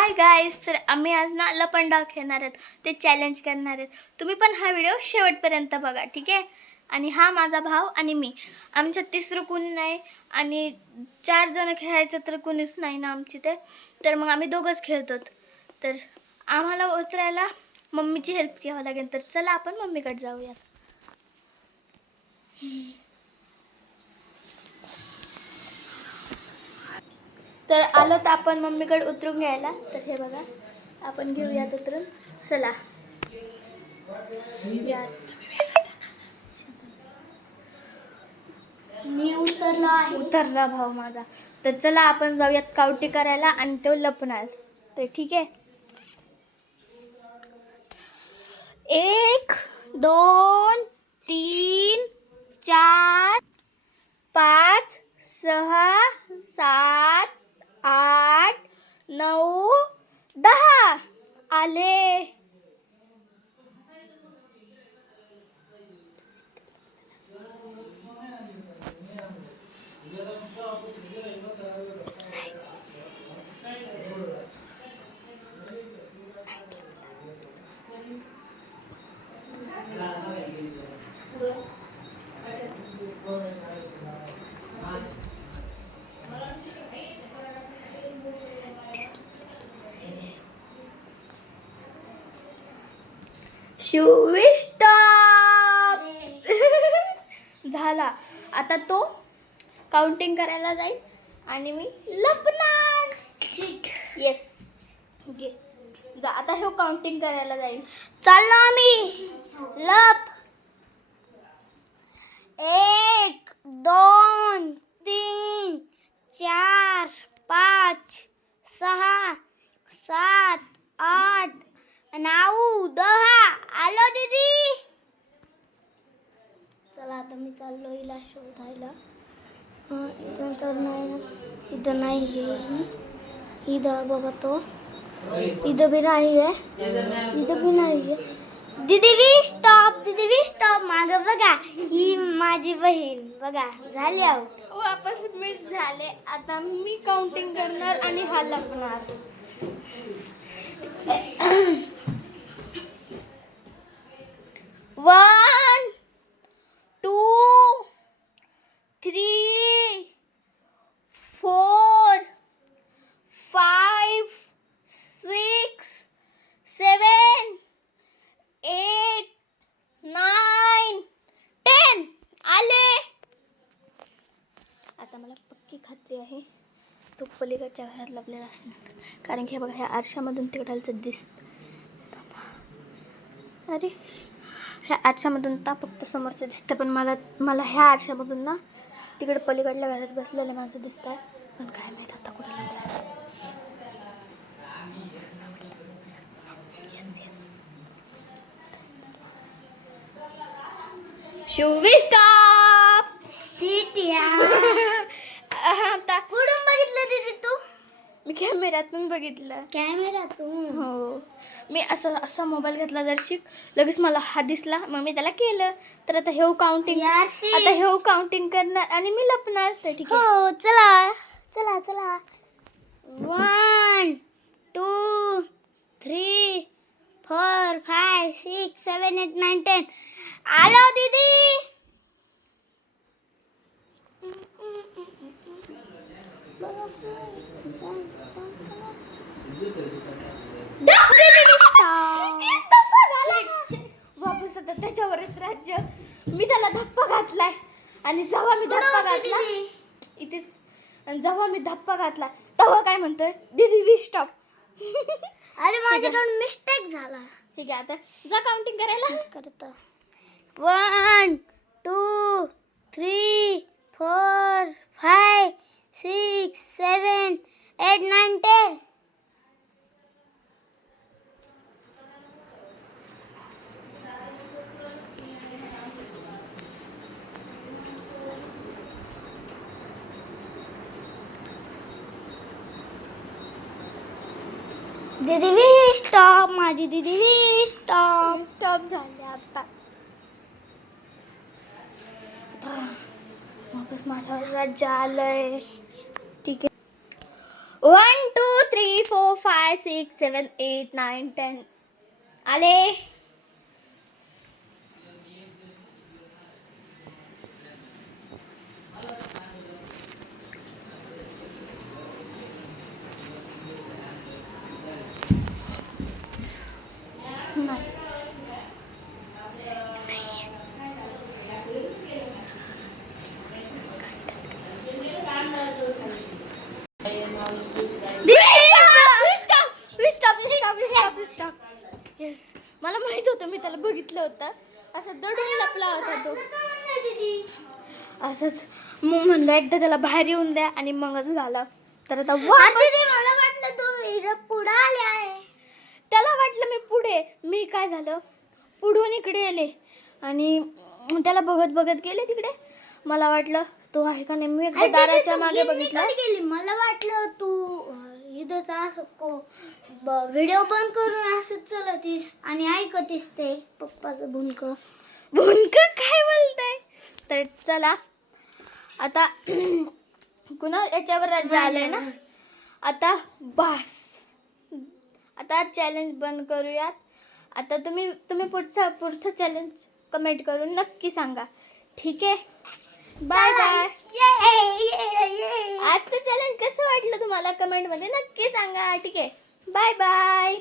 Hi guys, तर आम्ही आज ना लपंडाव खेळणार आहेत, ते चॅलेंज करणार आहेत. तुम्ही पण हा व्हिडिओ शेवटपर्यंत बघा, ठीक आहे. आणि हा माझा भाव आणि मी, आमच्या तिसरं कोणी नाही आणि 4 जण खेळायचं तर कोणीच नाही ना आमची ते. तर मग आम्ही दोघंच खेळतो. तर आम्हाला उतरायला मम्मीची हेल्प घ्यावं लागेल. तर चला आपण मम्मीकडे जाऊयात. तर आलो तर आपण मम्मीकडे उतरून घ्यायला. तर हे बघा, आपण घेऊयात उतरून. चला यार, मी उतरला भाऊ माझा. तर चला आपण जाऊयात कावटी करायला आणि तो लपणार. तर ठीक आहे. 1 2 3 4 5 6 7 8 9 10 आले. स्टॉप. झाला. आता तो काउंटिंग करायला जाईल आणि मी लपणार. येस, घे जा. आता हे काउंटिंग करायला जाईल. चाललो आम्ही. लप. 1 2 3 4 5 6 7 8 9 10 आलो दीदी. चला आता मी चाललो हिला शोधायला. इथं तर नाही, इथं नाही आहे. इथं बघा, तो इथं भी नाही आहे, इथं भी नाही आहे. दीदी वी स्टॉप, दीदी वी स्टॉप. मागं बघा, ही माझी बहीण बघा झाली आउट. वापस मिस झाले. आता मी काउंटिंग करणार आणि हा लपणार. 1 2 3 4 5 6 7 8 9 10 आले. आता मला पक्की खात्री आहे तो पलीकडच्या घरात लपलेला असणार, कारण की हे बघा, ह्या आरशामधून तिकडचं अरे ह्या आरशामधून तर फक्त समोरचं दिसतं, पण मला ह्या आरशामधून ना तिकडे पलीकडल्या घरात बसलेलं माझं दिसत आहे. पण काय माहित आता कुठे लागलं. शुवी स्टॉप. सीटिया. आता कुठून बघितलं दीदी तू? मी कॅमेऱ्यातून बघितलं. कॅमेऱ्यातून? हो. मी असा मोबाईल घेतला जर लगेच मला हा दिसला, मग मी त्याला केलं. तर आता हे काउंटिंग करणार आणि मी लपणार. तर ठीक आहे. हो, चला चला चला. 1 2 3 4 5 6 7 8 9 10 आलो दीदी. वापस आता त्याच्यावरच राज्य. मी त्याला धप्पा घातलाय आणि जेव्हा मी धप्पा घातला इथेच, जेव्हा मी धप्पा घातला तेव्हा काय म्हणतोय, दीदी वी स्टॉप. अरे माझ्याकडून मिस्टेक झाला. ठीक आहे, आता जा काउंटिंग करायला. करतो. 1 2 3 4 5 6 7 8 9 10 दीदी वी स्टॉप. माझी दीदी वी स्टॉप झाले. आता वापस माझ्यावर राज्य आलंय. ठीक आहे. 1 2 3 4 5 6 7 8 9 10 आले. येस, मला माहित होतं, मी त्याला बघितलं होतं. असं दडून लपला होता तो. असंच मग म्हणलं एकदा त्याला बाहेर येऊन द्या आणि मगच झालं. तर आता मला वाटलं तो पुढे आले आहे. त्याला वाटलं मी पुढे. मी काय झालं, पुढून इकडे आले आणि त्याला बघत बघत गेले तिकडे. मला वाटलं तो आहे का नाही. मी एकदा दाराच्या मागे बघितलं. मला वाटलं तू इथंच असं व्हिडिओ बंद करून असंच चलतीस आणि ऐकतीस ते पप्पाचं भुंक काय बोलताय. तर चला आता कुणा याच्यावर राज्य आलंय ना. आता बस, आता चॅलेंज बंद करूयात. आता तुम्ही पुढचं चॅलेंज कमेंट करून नक्की सांगा. ठीक आहे, बाय बाय. आजचं चॅलेंज कसं वाटलं तुम्हाला कमेंट मध्ये नक्की सांगा. ठीक आहे, बाय बाय.